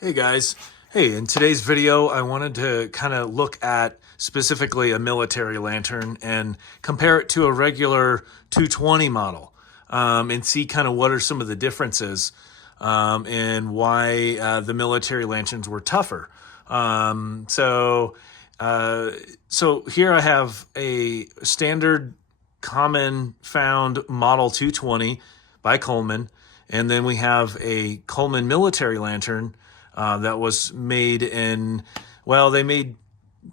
Hey guys. Hey, in today's video, I wanted to kind of look at specifically a military lantern and compare it to a regular 220 model and see kind of what are some of the differences and why the military lanterns were tougher. So here I have a standard common found model 220 by Coleman, and then we have a Coleman military lantern that was made in, well,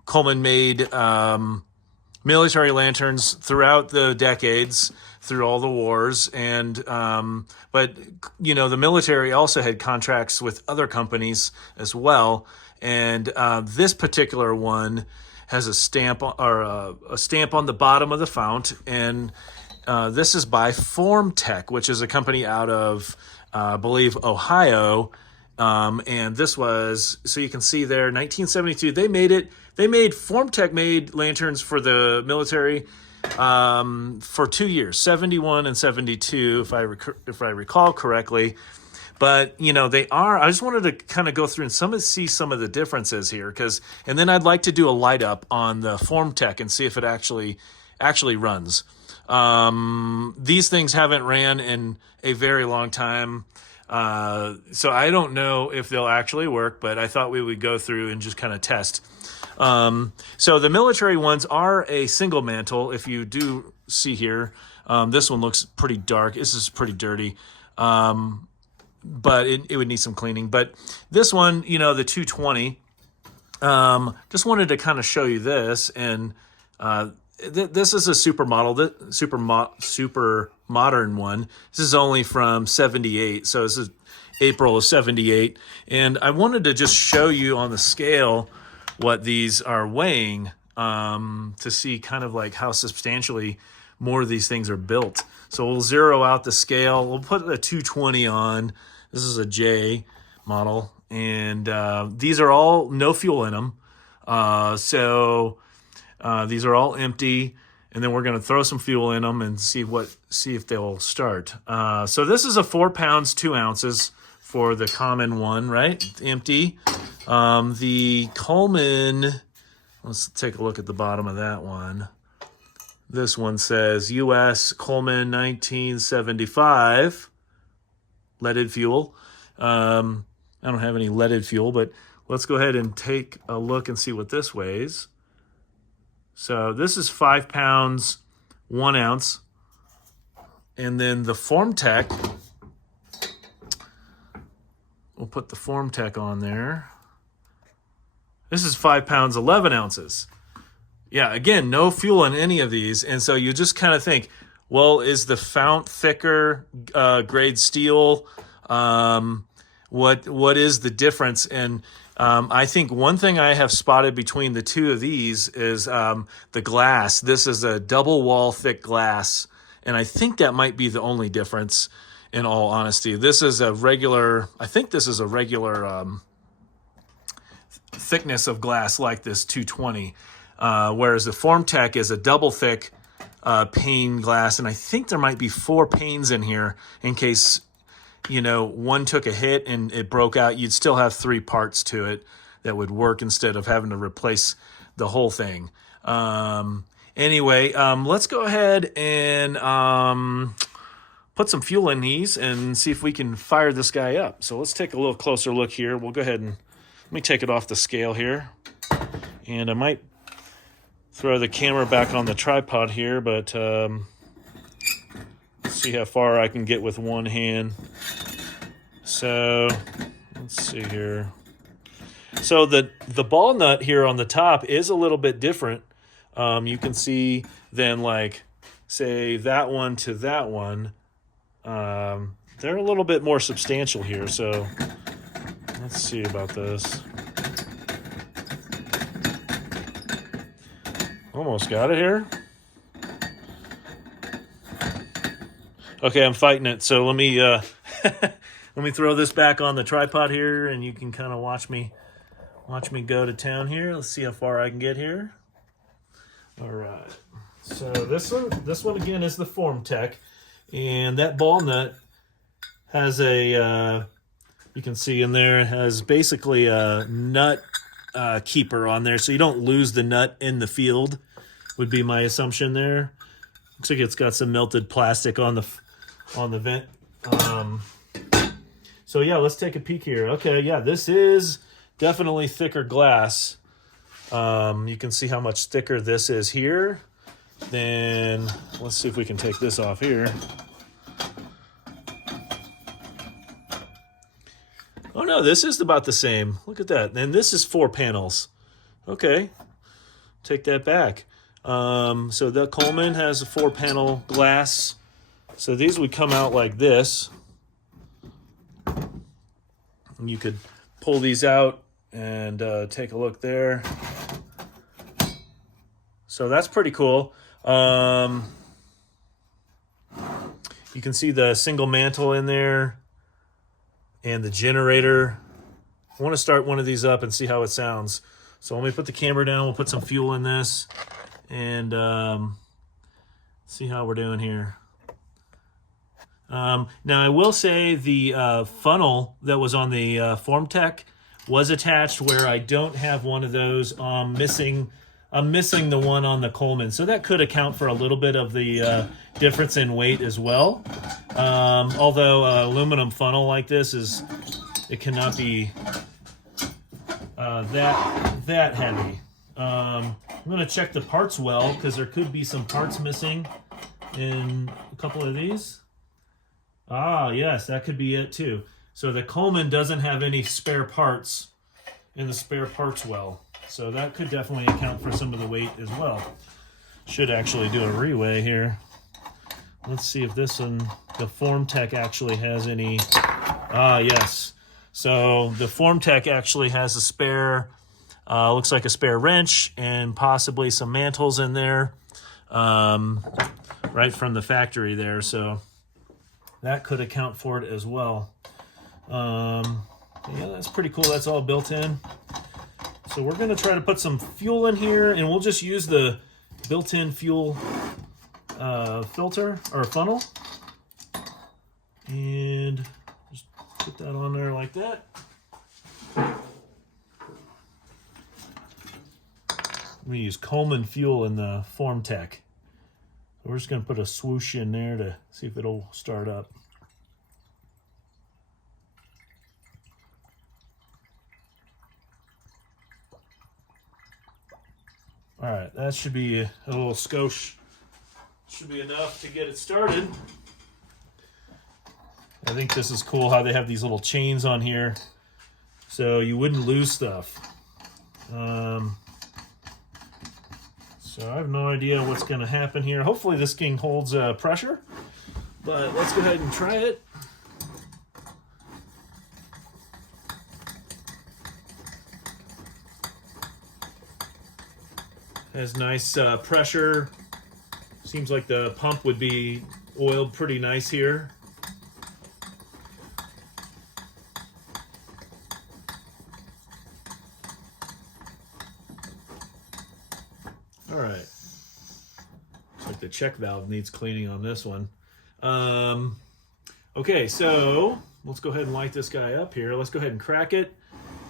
Coleman made military lanterns throughout the decades, through all the wars, and but the military also had contracts with other companies as well, and this particular one has a stamp a stamp on the bottom of the fount, and this is by Formtech, which is a company out of I believe Ohio. And this was, so you can see there, 1972. Formtech made lanterns for the military for 2 years, 71 and 72, if I recall correctly. But I just wanted to kind of go through and see some of the differences here, and then I'd like to do a light up on the Formtech and see if it actually runs. These things haven't ran in a very long time. So I don't know if they'll actually work, but I thought we would go through and just kind of test. So the military ones are a single mantle. If you do see here, this one looks pretty dark. This is pretty dirty. But it would need some cleaning. But this one, the 220, just wanted to kind of show you this. And, this is a super modern one. This is only from 78. So this is April of 78. And I wanted to just show you on the scale what these are weighing, to see kind of like how substantially more of these things are built. So we'll zero out the scale. We'll put a 220 on. This is a J model. And these are all no fuel in them. These are all empty, and then we're going to throw some fuel in them and see if they'll start. So this is a 4 pounds 2 ounces for the common one, right? Empty. The Coleman, let's take a look at the bottom of that one. This one says U.S. Coleman 1975 leaded fuel. I don't have any leaded fuel, but let's go ahead and take a look and see what this weighs. So this is 5 pounds 1 ounce. And then the Formtech, we'll put the Formtech on there. This is 5 pounds 11 ounces. Yeah, again, no fuel in any of these. And so you just kind of think, well, is the fount thicker, grade steel? What is the difference? And I think one thing I have spotted between the two of these is the glass. This is a double wall thick glass, and I think that might be the only difference, in all honesty. This is a regular, I think this is a regular thickness of glass like this 220, whereas the Formtech is a double thick pane glass, and I think there might be 4 panes in here in case one took a hit and it broke out. You'd still have 3 parts to it that would work instead of having to replace the whole thing. Anyway, let's go ahead and put some fuel in these and see if we can fire this guy up. So let's take a little closer look here. We'll go ahead and let me take it off the scale here. And I might throw the camera back on the tripod here, but see how far I can get with one hand. So let's see here. So the ball nut here on the top is a little bit different. You can see then, like, say that one to that one, they're a little bit more substantial here. So let's see about this. Almost got it here. Okay, I'm fighting it. So let me let me throw this back on the tripod here, and you can kind of watch me go to town here. Let's see how far I can get here. All right. So this one again is the Formtech, and that ball nut has a You can see in there it has basically a nut keeper on there, so you don't lose the nut in the field, would be my assumption there. Looks like it's got some melted plastic on the vent. So yeah, let's take a peek here. Okay, yeah, this is definitely thicker glass. You can see how much thicker this is here. Then let's see if we can take this off here. Oh no, this is about the same. Look at that. And this is 4 panels. Okay, take that back. So the Coleman has a 4-panel glass. So these would come out like this. And you could pull these out and take a look there. So that's pretty cool. You can see the single mantle in there and the generator. I want to start one of these up and see how it sounds. So let me put the camera down. We'll put some fuel in this and see how we're doing here. Now I will say the funnel that was on the Formtech was attached, where I don't have one of those. I'm missing the one on the Coleman, so that could account for a little bit of the difference in weight as well. Although aluminum funnel like this it cannot be that heavy. I'm gonna check the parts well, because there could be some parts missing in a couple of these. Ah, yes, that could be it too. So the Coleman doesn't have any spare parts in the spare parts well. So that could definitely account for some of the weight as well. Should actually do a reweigh here. Let's see if this one, the Formtech, actually has any. Ah, yes. So the Formtech actually has a spare, looks like a spare wrench and possibly some mantles in there, right from the factory there. So that could account for it as well. Yeah, that's pretty cool. That's all built in. So we're going to try to put some fuel in here, and we'll just use the built-in fuel filter or funnel. And just put that on there like that. We use Coleman fuel in the Formtech. So we're just going to put a swoosh in there to see if it'll start up. All right, that should be a little skosh. Should be enough to get it started. I think this is cool how they have these little chains on here, so you wouldn't lose stuff. So I have no idea what's going to happen here. Hopefully this thing holds pressure, but let's go ahead and try it. Has nice pressure. Seems like the pump would be oiled pretty nice here. All right. Looks like the check valve needs cleaning on this one. Okay, so let's go ahead and light this guy up here. Let's go ahead and crack it.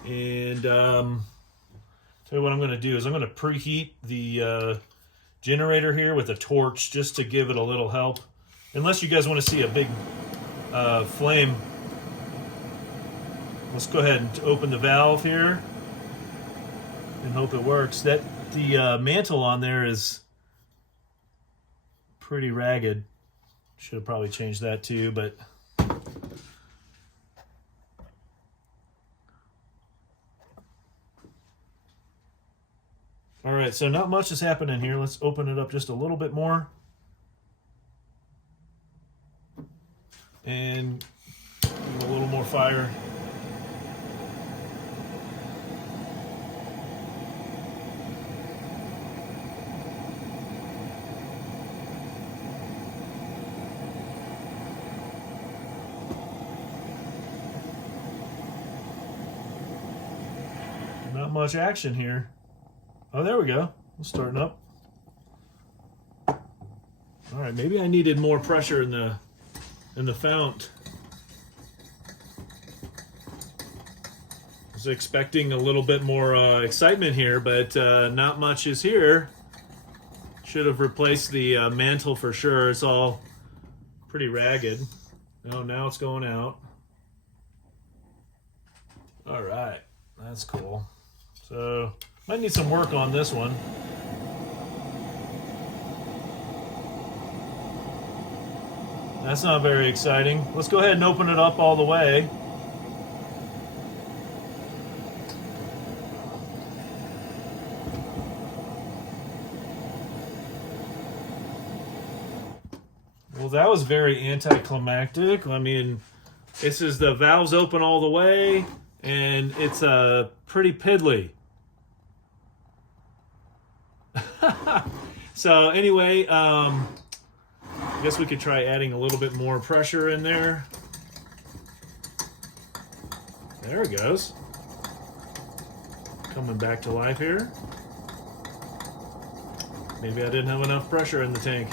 And tell you what I'm going to do is I'm going to preheat the generator here with a torch just to give it a little help. Unless you guys want to see a big flame. Let's go ahead and open the valve here and hope it works. The mantle on there is pretty ragged. Should have probably changed that too, but all right, so not much is happening here. Let's open it up just a little bit more. And give it a little more fire. Not much action here. Oh, there we go. It's starting up. All right, maybe I needed more pressure in the fount. was expecting a little bit more excitement here, but not much is here. Should have replaced the mantle for sure. It's all pretty ragged. Oh, now it's going out. All right, that's cool. So might need some work on this one. That's not very exciting. Let's go ahead and open it up all the way. Well, that was very anticlimactic. I mean, this is the valves open all the way, and it's pretty piddly. So anyway, I guess we could try adding a little bit more pressure in there. There it goes. Coming back to life here. Maybe I didn't have enough pressure in the tank.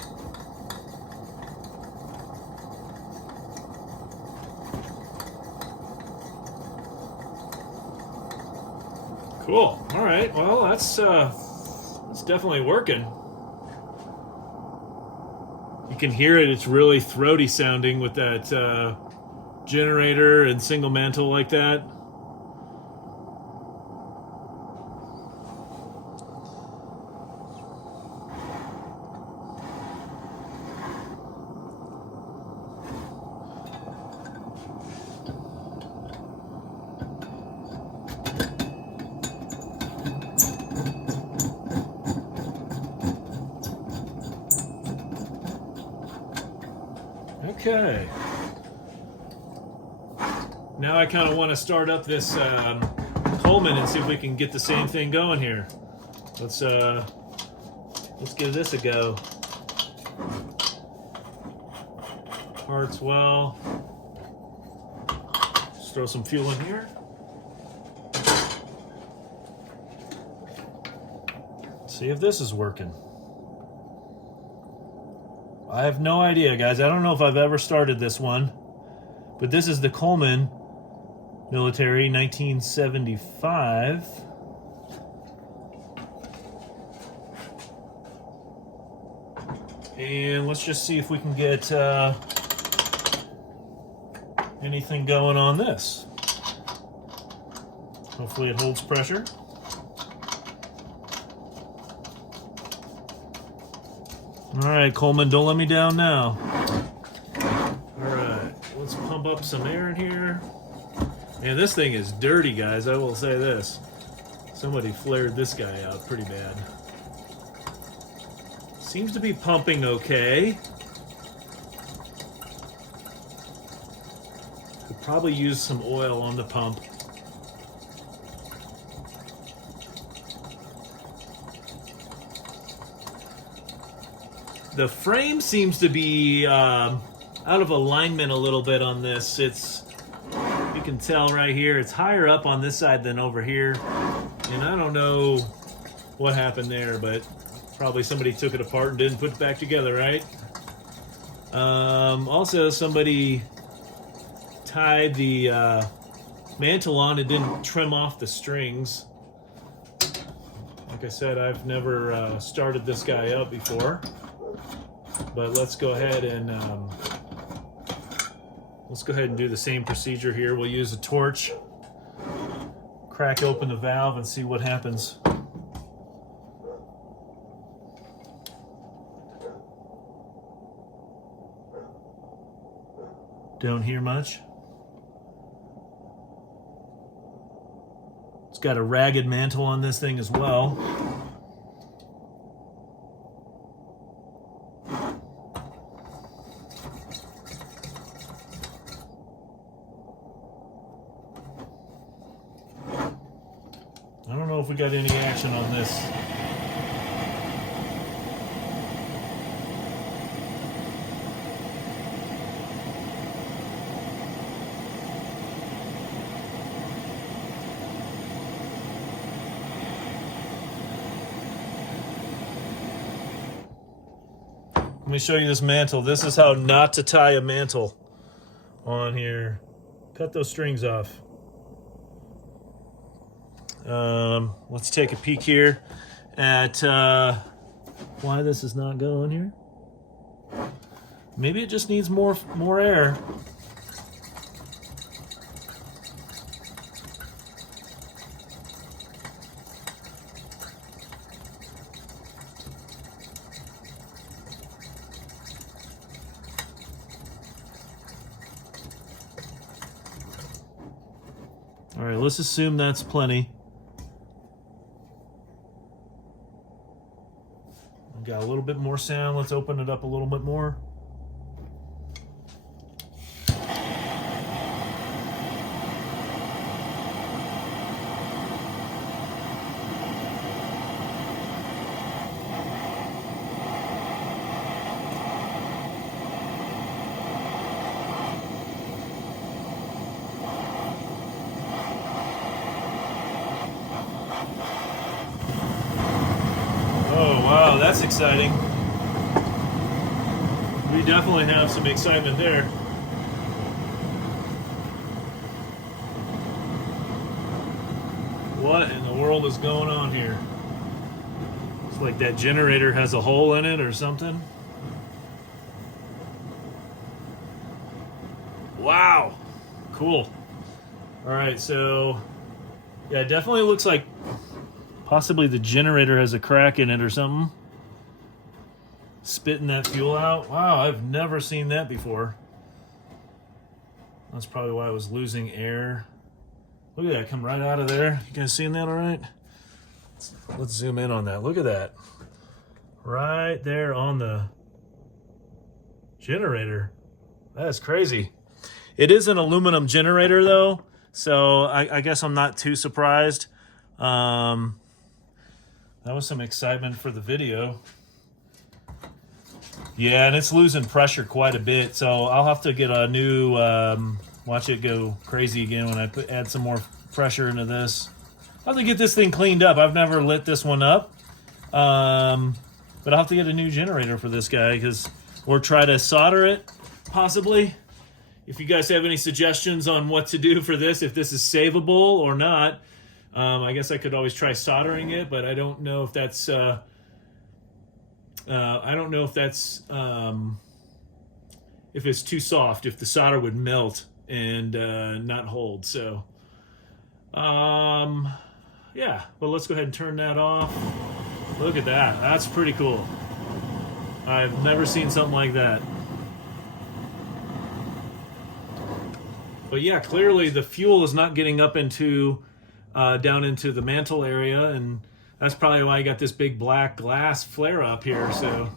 Cool. All right. Well, that's definitely working. You can hear it. It's really throaty sounding with that generator and single mantle like that. Okay. Now I kind of want to start up this Coleman and see if we can get the same thing going here. Let's give this a go. Parts well. Just throw some fuel in here. See if this is working. I have no idea, guys. I don't know if I've ever started this one, but this is the Coleman Military 1975. And let's just see if we can get anything going on this. Hopefully it holds pressure. All right, Coleman, don't let me down now. All right, let's pump up some air in here. Man, this thing is dirty, guys. I will say this. Somebody flared this guy out pretty bad. Seems to be pumping okay. Could probably use some oil on the pump. The frame seems to be out of alignment a little bit on this. You can tell right here, it's higher up on this side than over here. And I don't know what happened there, but probably somebody took it apart and didn't put it back together, right? Also, somebody tied the mantle on and didn't trim off the strings. Like I said, I've never started this guy up before. But let's go ahead and do the same procedure here. We'll use a torch, crack open the valve, and see what happens. Don't hear much. It's got a ragged mantle on this thing as well. I don't know if we got any action on this. Let me show you this mantle. This is how not to tie a mantle on here. Cut those strings off. Let's take a peek here at why this is not going here. Maybe it just needs more air. All right, let's assume that's plenty. We've got a little bit more sound. Let's open it up a little bit more. Wow, that's exciting. We definitely have some excitement there. What in the world is going on here? It's like that generator has a hole in it or something. Wow, cool. All right, so yeah, it definitely looks like possibly the generator has a crack in it or something. Spitting that fuel out. Wow, I've never seen that before. That's probably why I was losing air. Look at that, come right out of there. You guys seeing that all right? Let's zoom in on that. Look at that. Right there on the generator. That's crazy. It is an aluminum generator though, so I guess I'm not too surprised. That was some excitement for the video. Yeah, and it's losing pressure quite a bit, so I'll have to get a new, watch it go crazy again when I add some more pressure into this. I'll have to get this thing cleaned up. I've never lit this one up, but I'll have to get a new generator for this guy, or try to solder it, possibly. If you guys have any suggestions on what to do for this, if this is savable or not, I guess I could always try soldering it, but I don't know if that's if it's too soft, if the solder would melt and not hold. So yeah, but let's go ahead and turn that off. Look at that. That's pretty cool. I've never seen something like that. But yeah, clearly the fuel is not getting up into down into the mantle area, and that's probably why I got this big black glass flare up here. So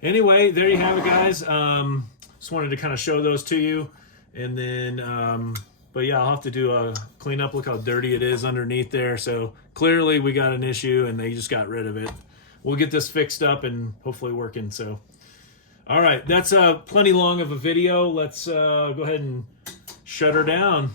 anyway, there you have it, guys. Just wanted to kind of show those to you, and then but yeah, I'll have to do a cleanup. Look how dirty it is underneath there. So clearly we got an issue and they just got rid of it. We'll get this fixed up and hopefully working. So all right, that's plenty long of a video. Let's go ahead and shut her down.